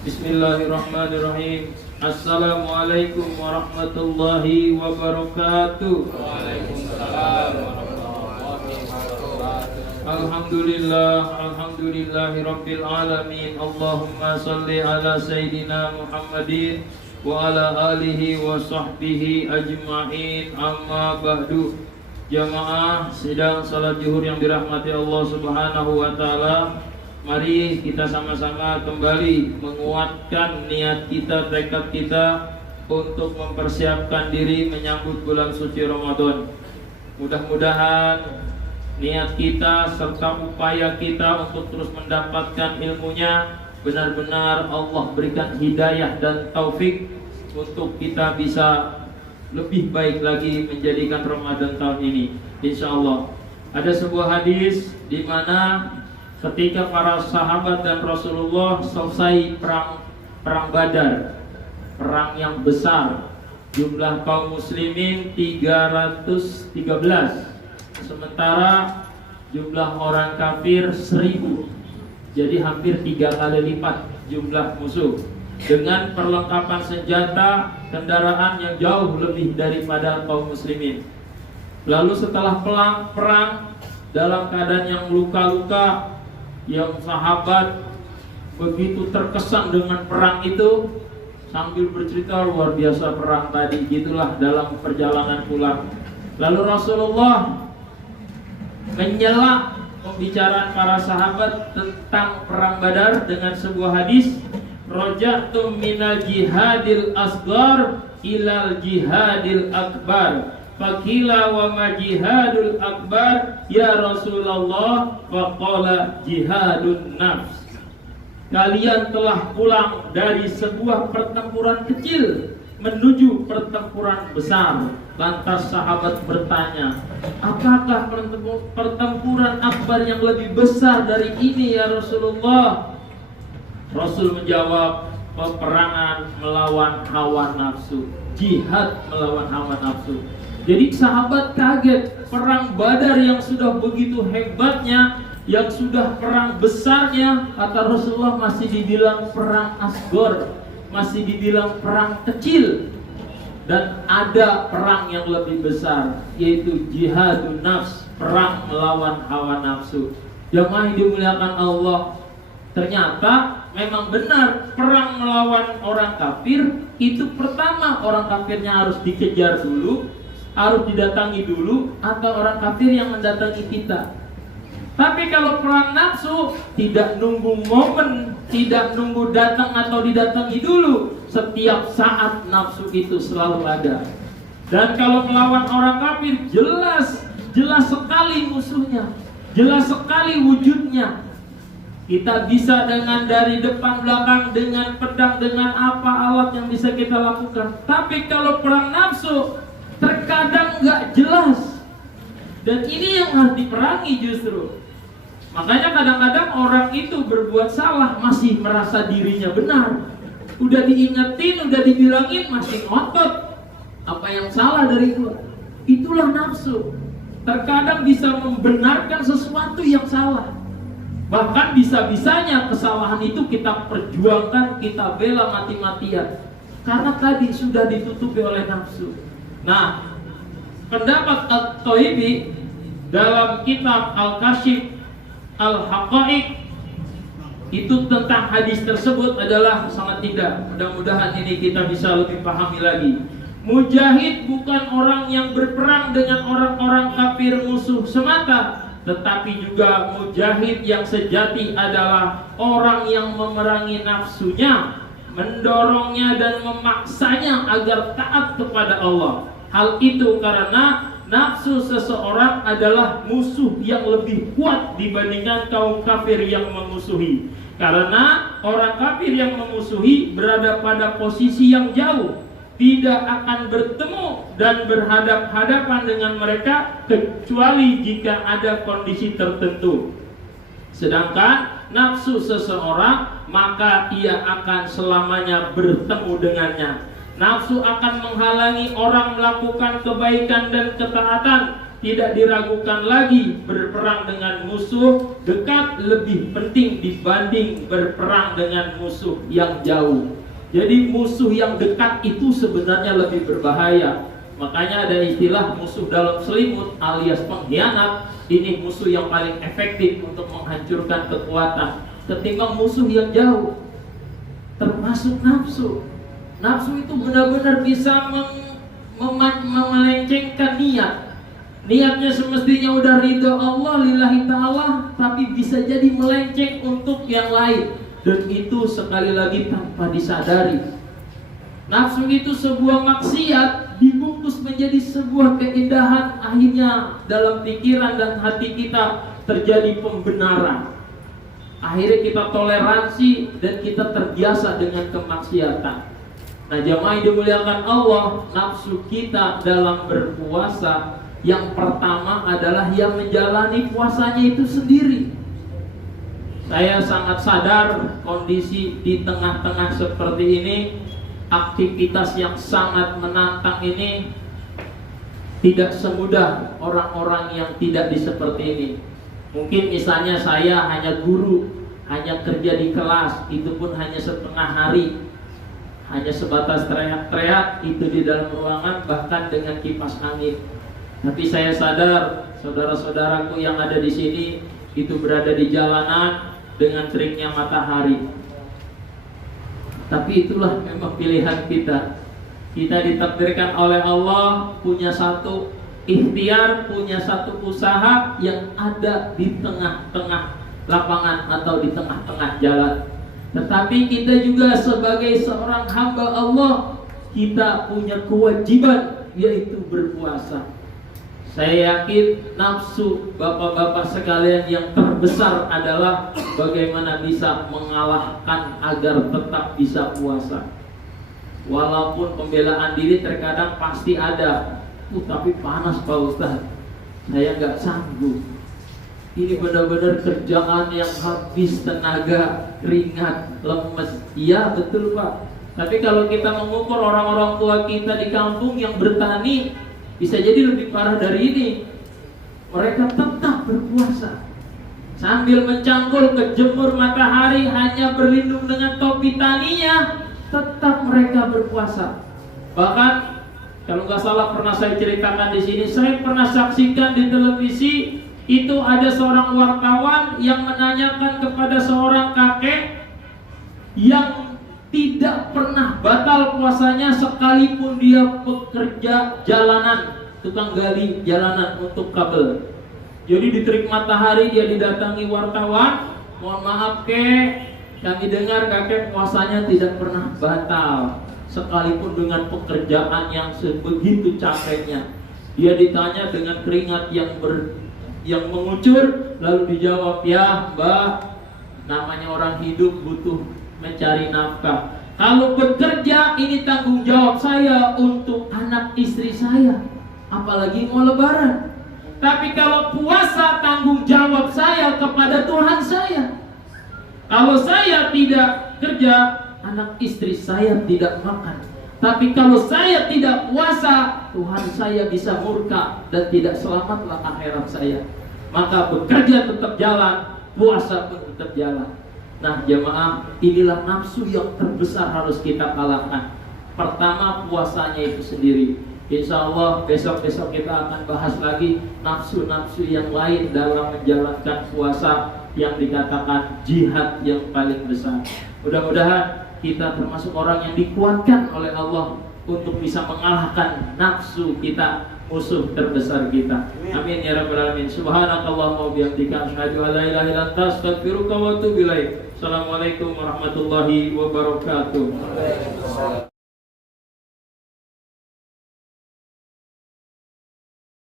Bismillahirrahmanirrahim. Assalamualaikum warahmatullahi wabarakatuh. Waalaikumsalam warahmatullahi wabarakatuh. Alhamdulillahi rabbil alamin. Allahumma salli ala Sayyidina Muhammadin wa ala alihi wa sahbihi ajma'in. Amma ba'du. Jamaah sidang salat zuhur yang dirahmati Allah Subhanahu wa taala, mari kita sama-sama kembali menguatkan niat kita, tekad kita untuk mempersiapkan diri menyambut bulan suci Ramadan. Mudah-mudahan niat kita serta upaya kita untuk terus mendapatkan ilmunya benar-benar Allah berikan hidayah dan taufik untuk kita bisa lebih baik lagi menjadikan Ramadan tahun ini. Insya Allah. Ada sebuah hadis di mana ketika para sahabat dan Rasulullah selesai perang Badar, perang yang besar, jumlah kaum muslimin 313, sementara jumlah orang kafir 1000. Jadi hampir 3 kali lipat jumlah musuh, dengan perlengkapan senjata, kendaraan yang jauh lebih daripada kaum muslimin. Lalu setelah perang dalam keadaan yang luka-luka, yang sahabat begitu terkesan dengan perang itu, sambil bercerita luar biasa perang tadi, gitulah dalam perjalanan pulang. Lalu Rasulullah menyela pembicaraan para sahabat tentang perang Badar dengan sebuah hadis, raja'tum minal jihadil asghar ilal jihadil akbar. Faqila wa ma jihadul akbar ya Rasulullah? Faqala jihadun nafs. Kalian telah pulang dari sebuah pertempuran kecil menuju pertempuran besar. Lantas sahabat bertanya, apakah pertempuran akbar yang lebih besar dari ini ya Rasulullah? Rasul menjawab, peperangan melawan hawa nafsu, jihad melawan hawa nafsu. Jadi sahabat kaget, perang Badar yang sudah begitu hebatnya, yang sudah perang besarnya, kata Rasulullah masih dibilang perang asgor, masih dibilang perang kecil. Dan ada perang yang lebih besar, yaitu jihadun nafs, perang melawan hawa nafsu. Jamaah dimuliakan Allah, ternyata memang benar perang melawan orang kafir itu pertama orang kafirnya harus dikejar dulu, harus didatangi dulu, atau orang kafir yang mendatangi kita. Tapi kalau perang nafsu tidak nunggu momen, tidak nunggu datang atau didatangi dulu, setiap saat nafsu itu selalu ada. Dan kalau melawan orang kafir jelas sekali musuhnya, jelas sekali wujudnya. Kita bisa dengan dari depan belakang, dengan pedang, dengan apa alat yang bisa kita lakukan. Tapi kalau perang nafsu terkadang nggak jelas, dan ini yang harus diperangi justru. Makanya kadang-kadang orang itu berbuat salah masih merasa dirinya benar. Udah diingetin, udah dibilangin masih ngotot. Apa yang salah dari itu? Itulah nafsu. Terkadang bisa membenarkan sesuatu yang salah. Bahkan bisa-bisanya kesalahan itu kita perjuangkan, kita bela mati-matian, karena tadi sudah ditutupi oleh nafsu. Nah, pendapat At-Thaibi dalam kitab Al-Kashif Al-Haqaiq itu tentang hadis tersebut adalah sangat indah. Mudah-mudahan ini kita bisa lebih pahami lagi. Mujahid bukan orang yang berperang dengan orang-orang kafir musuh semata, tetapi juga mujahid yang sejati adalah orang yang memerangi nafsunya, mendorongnya dan memaksanya agar taat kepada Allah. Hal itu karena nafsu seseorang adalah musuh yang lebih kuat dibandingkan kaum kafir yang memusuhi. Karena orang kafir yang memusuhi berada pada posisi yang jauh, tidak akan bertemu dan berhadap-hadapan dengan mereka kecuali jika ada kondisi tertentu. Sedangkan nafsu seseorang, maka ia akan selamanya bertemu dengannya. Nafsu akan menghalangi orang melakukan kebaikan dan ketaatan, tidak diragukan lagi berperang dengan musuh dekat lebih penting dibanding berperang dengan musuh yang jauh. Jadi musuh yang dekat itu sebenarnya lebih berbahaya. Makanya ada istilah musuh dalam selimut alias pengkhianat. Ini musuh yang paling efektif untuk menghancurkan kekuatan ketimbang musuh yang jauh. Termasuk nafsu. Nafsu itu benar-benar bisa melencengkan niat. Niatnya semestinya udah ridho Allah lillahi ta'ala, tapi bisa jadi melenceng untuk yang lain. Dan itu sekali lagi tanpa disadari. Nafsu itu sebuah maksiat dibungkus menjadi sebuah keindahan. Akhirnya dalam pikiran dan hati kita terjadi pembenaran. Akhirnya kita toleransi dan kita terbiasa dengan kemaksiatan. Nah, jamaah yang dimuliakan Allah, nafsu kita dalam berpuasa yang pertama adalah yang menjalani puasanya itu sendiri. Saya sangat sadar kondisi di tengah-tengah seperti ini, aktivitas yang sangat menantang ini tidak semudah orang-orang yang tidak seperti ini. Mungkin misalnya saya hanya guru, hanya kerja di kelas, itu pun hanya setengah hari, hanya sebatas teriak-teriak itu di dalam ruangan, bahkan dengan kipas angin. Tapi saya sadar saudara-saudaraku yang ada di sini itu berada di jalanan dengan teriknya matahari. Tapi itulah memang pilihan kita. Kita ditakdirkan oleh Allah punya satu ikhtiar, punya satu usaha yang ada di tengah-tengah lapangan atau di tengah-tengah jalan. Tetapi kita juga sebagai seorang hamba Allah, kita punya kewajiban, yaitu berpuasa. Saya yakin nafsu bapak-bapak sekalian yang terbesar adalah bagaimana bisa mengalahkan agar tetap bisa puasa. Walaupun pembelaan diri terkadang pasti ada, tapi panas Pak Ustaz, saya nggak sanggup. Ini benar-benar kerjaan yang habis tenaga, keringat, lemes. Iya betul Pak. Tapi kalau kita mengukur orang-orang tua kita di kampung yang bertani, bisa jadi lebih parah dari ini. Mereka tetap berpuasa sambil mencangkul kejemur matahari, hanya berlindung dengan topi taninya, tetap mereka berpuasa. Bahkan kalau nggak salah pernah saya ceritakan di sini, saya pernah saksikan di televisi itu ada seorang wartawan yang menanyakan kepada seorang kakek yang tidak pernah batal puasanya sekalipun dia pekerja jalanan, tukang gali jalanan untuk kabel. Jadi di terik matahari dia didatangi wartawan, mohon maaf kek, kami dengar kakek puasanya tidak pernah batal sekalipun dengan pekerjaan yang sebegitu capeknya. Dia ditanya dengan keringat yang mengucur, lalu dijawab, ya Mbak, namanya orang hidup butuh mencari nafkah. Kalau bekerja ini tanggung jawab saya untuk anak istri saya, apalagi mau lebaran. Tapi kalau puasa tanggung jawab saya kepada Tuhan saya. Kalau saya tidak kerja, anak istri saya tidak makan. Tapi kalau saya tidak puasa, Tuhan saya bisa murka dan tidak selamatlah akhirat saya. Maka bekerja tetap jalan, puasa pun tetap jalan. Nah jemaah, inilah nafsu yang terbesar harus kita kalahkan. Pertama puasanya itu sendiri. Insya Allah besok-besok kita akan bahas lagi nafsu-nafsu yang lain dalam menjalankan puasa yang dikatakan jihad yang paling besar. Mudah-mudahan kita termasuk orang yang dikuatkan oleh Allah untuk bisa mengalahkan nafsu kita, musuh terbesar kita. Amin ya rabbal alamin. Subhanakallahumma wa bihamdika asyhadu an la ilaha illa anta astaghfiruka wa atubu ilaik. Assalamualaikum warahmatullahi wabarakatuh.